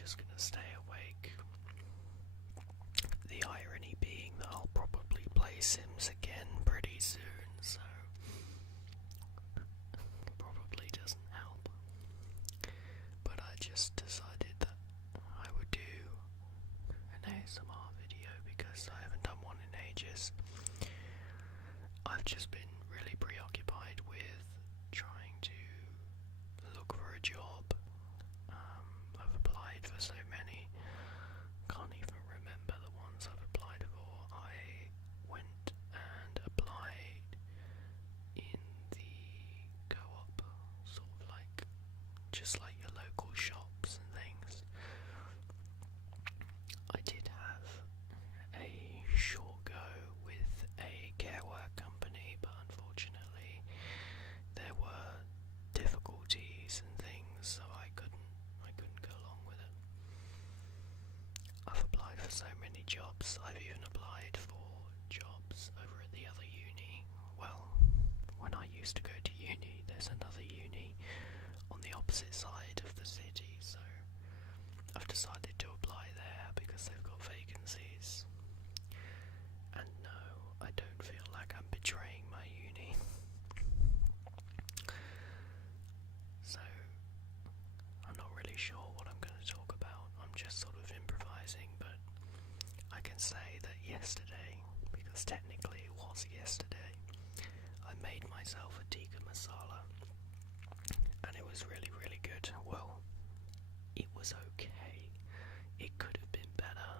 just gonna stay awake. The irony being that I'll probably play Sims again pretty soon, so it probably doesn't help. But I just decided that I would do an ASMR video because I haven't done one in ages. I've just been really preoccupied with trying to look for a job. I've applied for so many, can't even remember the ones I've applied for. I went and applied in the co-op, sort of like, just like your local shops and things. I did have a short go with a care work company, but unfortunately there were difficulties and things, so I couldn't go along with it. I've applied for so many jobs. I've even applied for jobs over at the other uni. Well, when I used to go to uni, there's another uni on the opposite side of the city, so I've decided to apply there because they've got vacancies. And no, I don't feel like I'm betraying my uni. So, I'm not really sure what I'm going to talk about. I'm just sort of improvising, but I can say that yesterday, because technically it was yesterday, I made myself a tikka masala, and it was really, really good. Well, it was okay. It could have been better.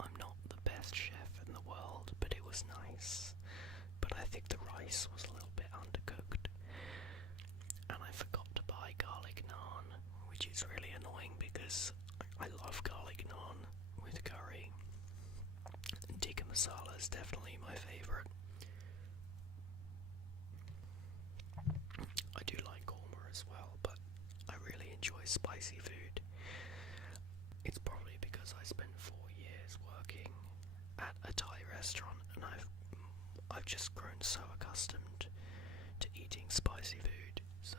I'm not the best chef in the world, but it was nice. But I think the rice was a little bit undercooked. And I forgot to buy garlic naan, which is really annoying because I love garlic naan with curry. And tikka masala is definitely my favourite. I do like korma as well, but I really enjoy spicy food. It's probably because I spent 4 years working at a Thai restaurant, and I've just grown so accustomed to eating spicy food, so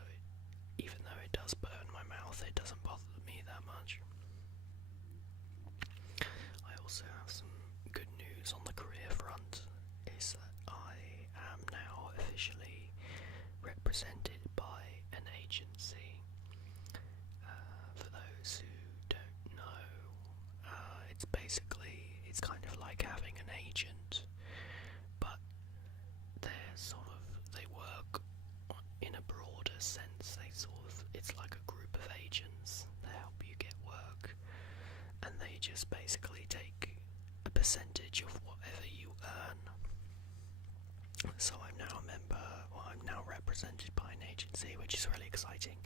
even though it does burn my mouth, it doesn't bother me that much. I also have some good news on the career front, is that I am now officially represented by an agency. For those who don't know, it's kind of like having an agent, but they work in a broader sense. It's like a group of agents that help you get work, and they just basically take a percentage of whatever you earn. So I'm now I'm now represented by an agency, which is really exciting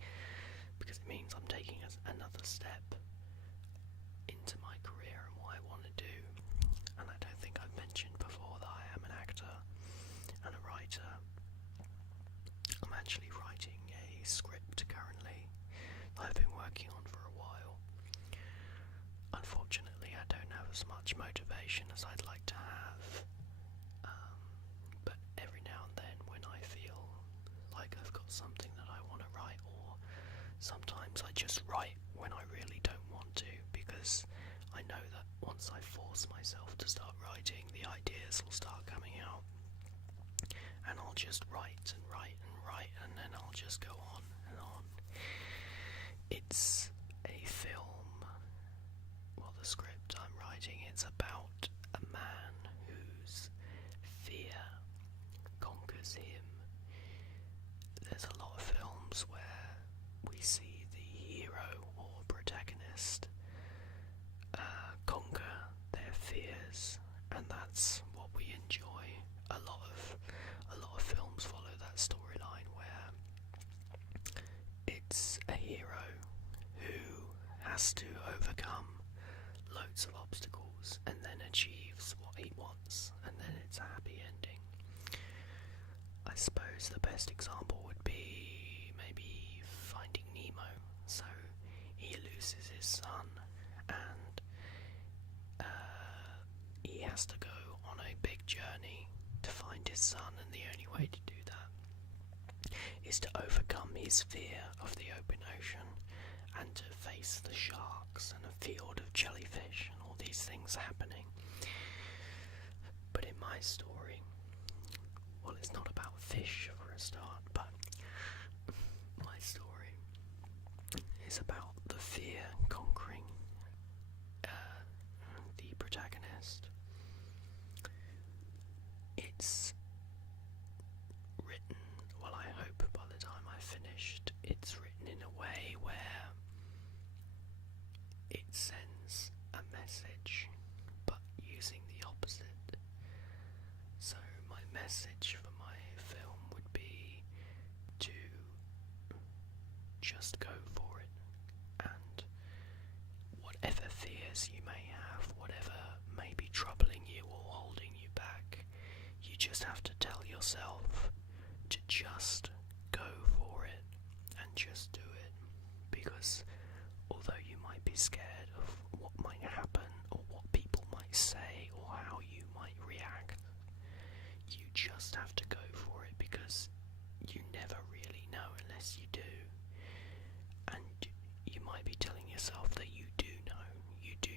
because it means I'm taking another step into my career and what I want to do. And I don't think I've mentioned before that I am an actor and a writer. I'm actually writing a script currently that I've been working on for a while. Unfortunately, I don't have as much motivation as I'd like to have, but every now and then when I feel like I've got something that I want to write, or sometimes I just write when I really don't want to, because I know that once I force myself to start writing, the ideas will start coming out, and I'll just write and write and write, and then I'll just go on and on. It's a film. Well, the script I'm writing, it's about a man whose fear conquers him. There's a lot of films where we see the hero or protagonist conquer their fears, and that's what we enjoy. A lot of films follow that storyline where it's a hero who has to overcome loads of obstacles and then achieves what he wants, and then it's a happy ending. I suppose the best example would be maybe Finding Nemo. So he loses his son, and he has to go on a big journey to find his son, and the only way to do that is to overcome his fear of the open ocean and to face the shark ducks and a field of jellyfish and all these things happening. But in my story, well, it's not about fish for a start, but my story is about the fear conquering the protagonist. It's written, well, I hope by the time I finished, it's written in a way where it sends a message, but using the opposite. So my message for my film would be to just go for it, and whatever fears you may have, whatever may be troubling you or holding you back, you just have to tell yourself to just go for it and just do it. Because although you might be scared of what might happen or what people might say or how you might react, you just have to go for it, because you never really know unless you do. And you might be telling yourself that you do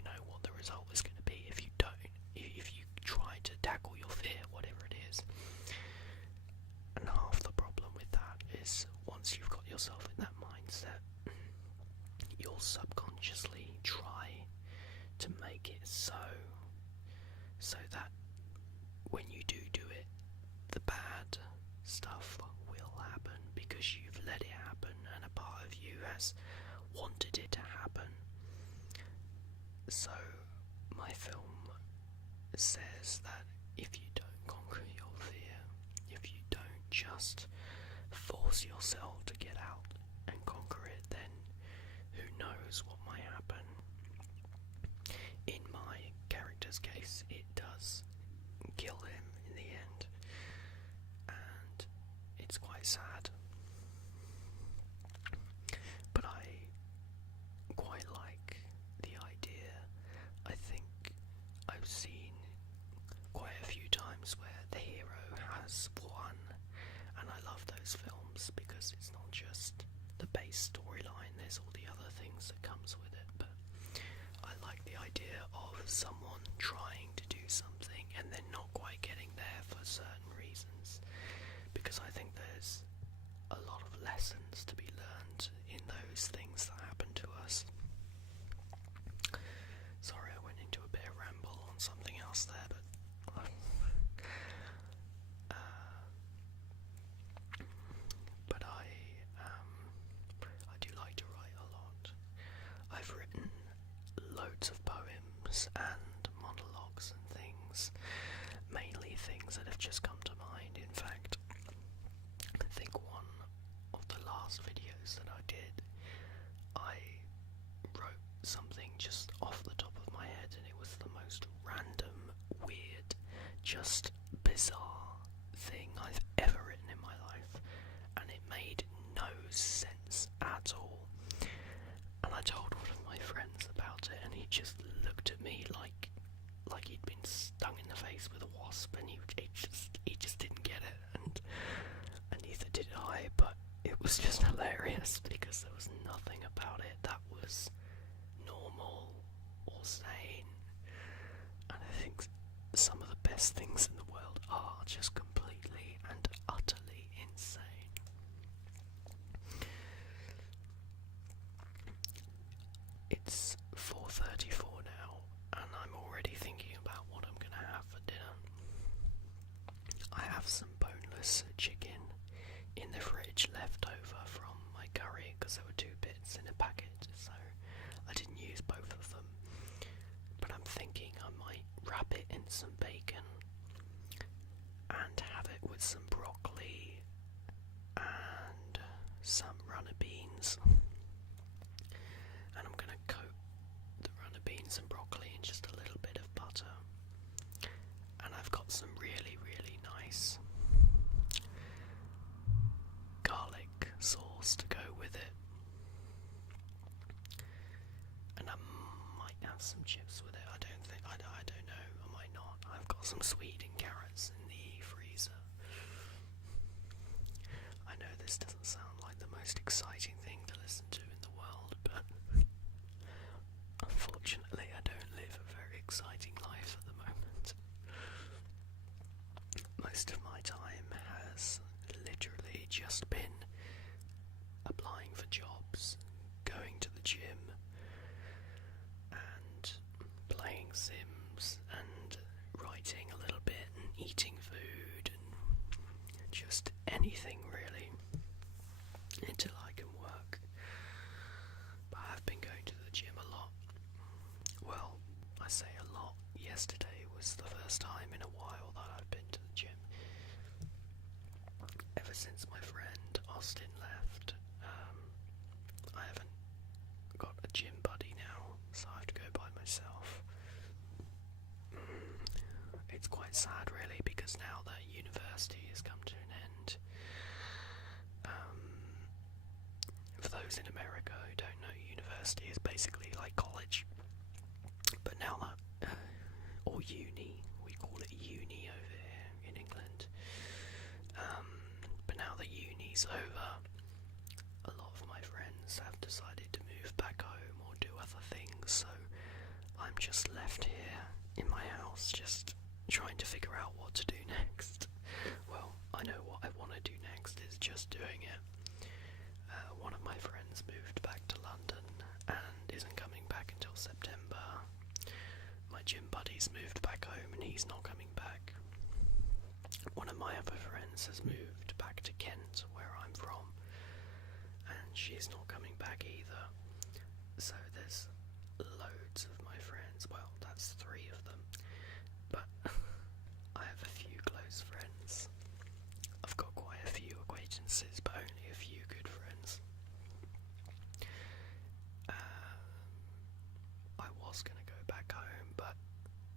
know what the result is going to be if you don't, if you try to tackle your fear, whatever it is. And half the problem with that is, once you've got yourself in that mindset, you'll subconsciously try to make it so that when you do it, the bad stuff will happen because you've let it happen and a part of you has wanted it to happen. So my film says that if you don't conquer your fear, if you don't just force yourself to get out and conquer it, then who knows what might happen. In my character's case, it does kill him in the end, and it's quite sad. But I quite like the idea. I think I've seen quite a few times where the hero has won, and I love those films because it's not just the base storyline, there's all the other things that comes with it. But I like the idea of someone trying to do something and then not quite getting there for certain reasons, because I think there's a lot of lessons to be learned in those things that happen to us. Sorry, I went into a bit of ramble on something else there, but I do like to write a lot. I've written loads of poems and monologues and things, mainly things that have just come to mind. In fact, I think one of the last videos that I did, I wrote something just off the top of my head, and it was the most random, weird, just bizarre thing I've ever written in my life, and it made no sense at all. And I told one of my friends about it, and he just looked at me like he'd been stung in the face with a wasp, and he just didn't get it, and neither did I. But it was just hilarious because there was nothing about it that was normal or sane. And I think some of the best things in the world are just completely and utterly insane. It's 4:34 now, and I'm already thinking about what I'm going to have for dinner. I have some boneless chicken in the fridge left over from my curry, because there were 2 bits in a packet, so I didn't use both of them. But I'm thinking I might wrap it in some bacon and have it with some broccoli and some runner beans. And I'm going to coat the runner beans and broccoli in just a little bit of butter. And I've got some really, really nice garlic sauce to go with it. And I might have some chips with it. I don't know, I might not. I've got some sweet and carrots in the freezer. I know this doesn't sound like the most exciting thing to listen to in the world, but just been applying for jobs, going to the gym, and playing Sims, and writing a little bit, and eating food, and just anything really, until I can work. But I've been going to the gym a lot. Well, I say a lot. Yesterday was the first time in a while that I've been to the gym. Ever since my friend Austin left, I haven't got a gym buddy now, so I have to go by myself. It's quite sad really, because now that university has come to an end, for those in America who don't know, university is basically like college, but now that, or uni, we call it uni over here in England, but now that uni's over, a lot of my friends have decided to move back home or do other things, so I'm just left here in my house just trying to figure out what to do next. Well, I know what I want to do next is just doing it. One of my friends moved back to London and isn't coming back until September. My gym buddy's moved back home and he's not coming back. One of my other friends has moved back to Kent, where I'm from, and she's not coming back either. So there's loads of my friends. Well, that's 3 of them. But I have a few close friends. I've got quite a few acquaintances, but only a few good friends. I was going to go back home, but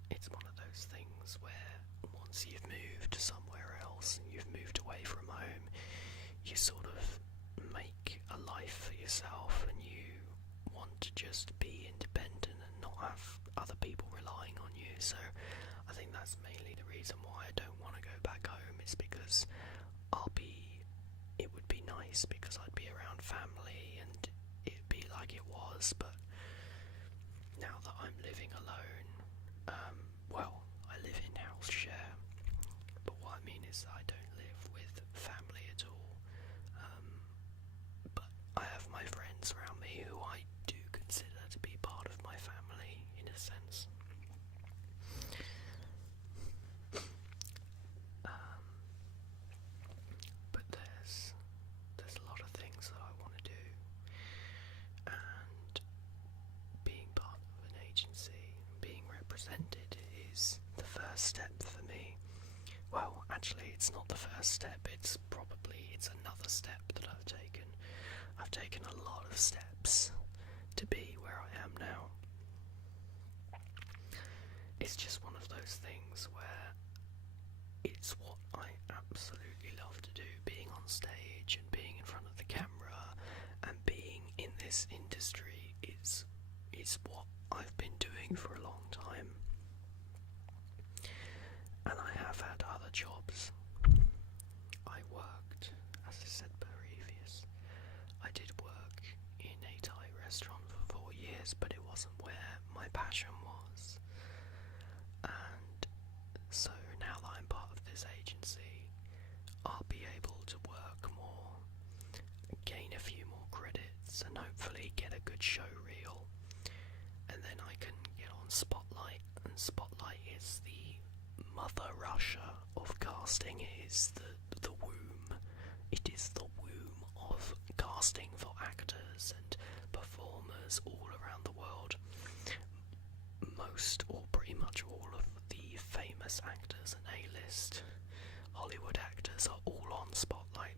it's one of those things where once you've moved somewhere else and you've moved away from home, you sort of make a life for yourself and you want to just be independent and not have other people relying on you. So I think that's mainly the reason why I don't want to go back home, is because it would be nice because I'd be around family and it'd be like it was, but now that I'm living alone, well, I live in house share, but what I mean is I don't live with family at all, but I have my friends around me who I do consider to be part of my family in a sense. But there's a lot of things that I want to do, and being part of an agency, being represented is the first step for me. Well, actually it's not the first step, it's another step that I've taken. I've taken a lot of steps to be where I am now. It's just one of those things where it's what I absolutely love to do, being on stage and being in front of the camera and being in this industry is what I've been doing for a long time. And I have had other jobs. I worked, as I said previous, I did work in a Thai restaurant for 4 years, but it wasn't where my passion was. And so now that I'm part of this agency, I'll be able to work more, gain a few more credits, and hopefully get a good show reel. And then I can get on Spotlight, and Spotlight is the Mother Russia of casting. It is the womb. It is the womb of casting for actors and performers all around the world. Most, or pretty much all, of the famous actors and A-list Hollywood actors are all on Spotlight.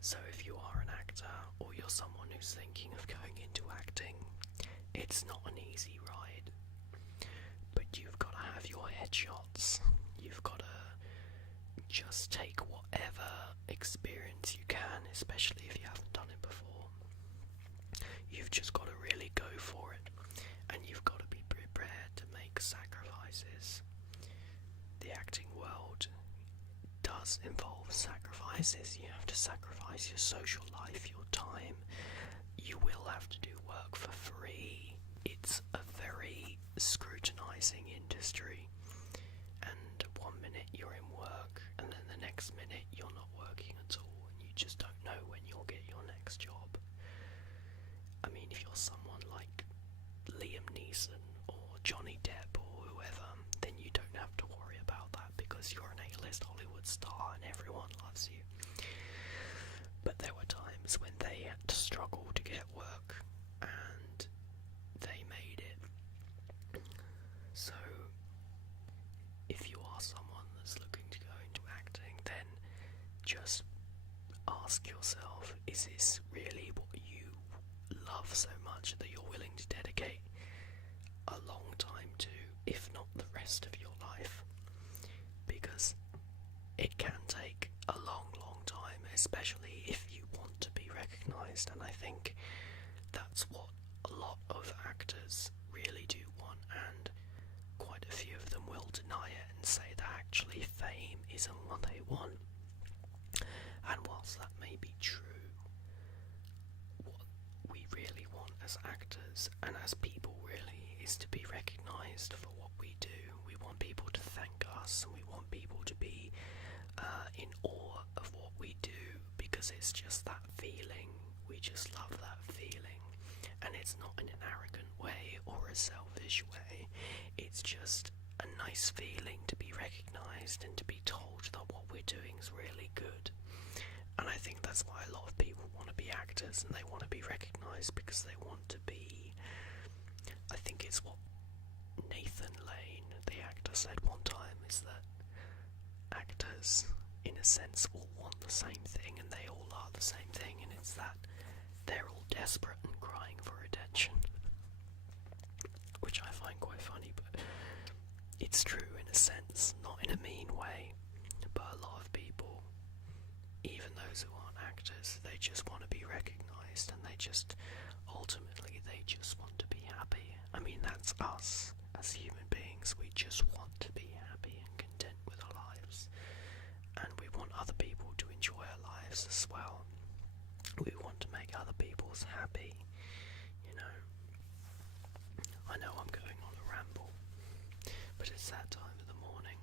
So if you are an actor, or you're someone who's thinking of going into acting, it's not an easy ride. But you've got to have your headshots. You've got to just take whatever experience you can, especially if you haven't done it before. You've just got to really go for it, and you've got to be prepared to make sacrifices. The acting world does involve sacrifices. You have to sacrifice your social life, your time. You will have to do work for free. It's a very scrutinizing industry, and 1 minute you're in work and then the next minute you're not working at all. Neeson or Johnny Depp or whoever, then you don't have to worry about that because you're an A-list Hollywood star and everyone loves you. But there were times when they had to struggle to get work, and they made it. So, if you are someone that's looking to go into acting, then just ask yourself, is this really what you love so much that you're willing to dedicate a long time to, if not the rest of your life? Because it can take a long, long time, especially if you want to be recognised, and I think that's what a lot of actors really do want, and quite a few of them will deny it and say that actually fame isn't what they want. And whilst that may be true, what we really want as actors and as people really is to be recognised for what we do. We want people to thank us, and we want people to be in awe of what we do, because it's just that feeling. We just love that feeling, and it's not in an arrogant way or a selfish way. It's just a nice feeling to be recognised and to be told that what we're doing is really good. And I think that's why a lot of people want to be actors, and they want to be recognised because they want to be, I think it's what Nathan Lane, the actor, said one time, is that actors, in a sense, all want the same thing, and they all are the same thing, and it's that they're all desperate and crying for attention. Which I find quite funny, but it's true in a sense, not in a mean way. But a lot of people, even those who aren't actors, they just want to be recognised, and they just, ultimately, they just want to be happy. I mean, that's us as human beings. We just want to be happy and content with our lives, and we want other people to enjoy our lives as well. We want to make other people's happy, you know. I know I'm going on a ramble, but it's that time of the morning.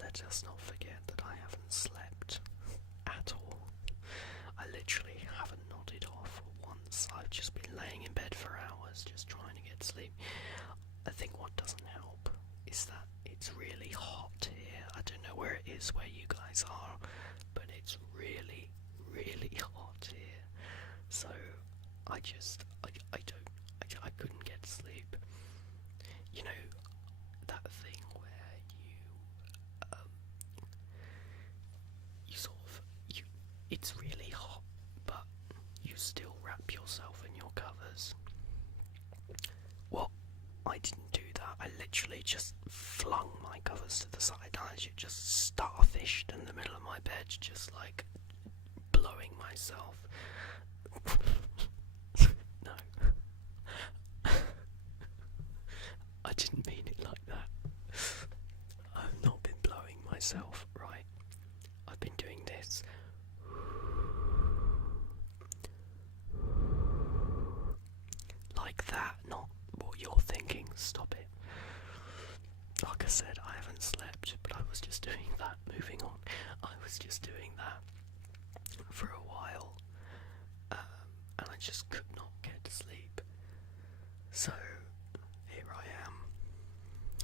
Let us not forget that I haven't slept at all. I literally haven't nodded off once. I've just been laying in bed for hours just trying to get sleep. I think what doesn't help is that it's really hot here. I don't know where it is where you guys are, but it's really, really hot here. So I couldn't get sleep. You know, that thing where it's really hot, but you still wrap yourself in your covers. Well, I didn't do that. I literally just flung my covers to the side. I just starfished in the middle of my bed, just like blowing myself. No. I didn't mean it like that. I've not been blowing myself, right? I've been doing this. Like that, not what you're thinking. Stop it. Like I said, I haven't slept, but I was just doing that. Moving on. I was just doing that for a while, and I just could not get to sleep. So, here I am.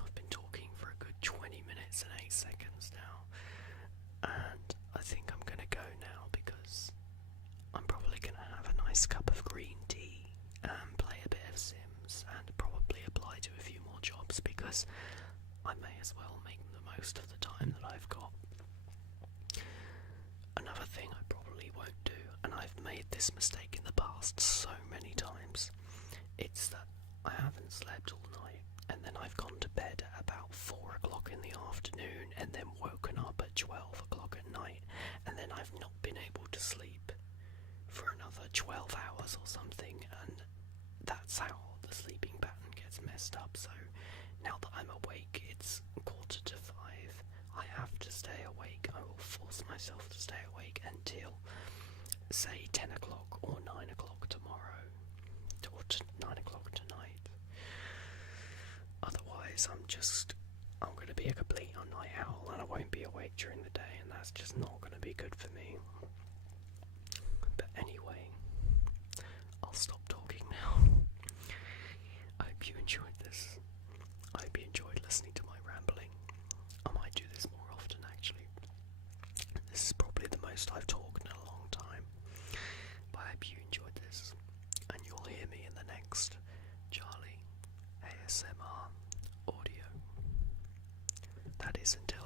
I've been talking for a good 20 minutes and 8 seconds now, and I think I'm gonna go now because I'm probably gonna have a nice cup of green tea and play a bit of Sims and probably apply to a few more jobs because I may as well make the most of the time that I've got. Another thing I probably won't do, and I've made this mistake in the past so many times, it's that I haven't slept all night, and then I've gone to bed at about 4 o'clock in the afternoon, and then woken up at 12 o'clock at night, and then I've not been able to sleep for another 12 hours or something, and that's how the sleeping pattern gets messed up. So now that I'm awake, it's 4:45. I have to stay awake. I will force myself to stay awake until, say, 10 o'clock or 9 o'clock tomorrow, or 9 o'clock tonight. Otherwise, I'm going to be a complete night owl, and I won't be awake during the day, and that's just not going to be good for me. But anyway, I'll stop talking now. most I've talked in a long time. But I hope you enjoyed this, and you'll hear me in the next Charlie ASMR audio. That is until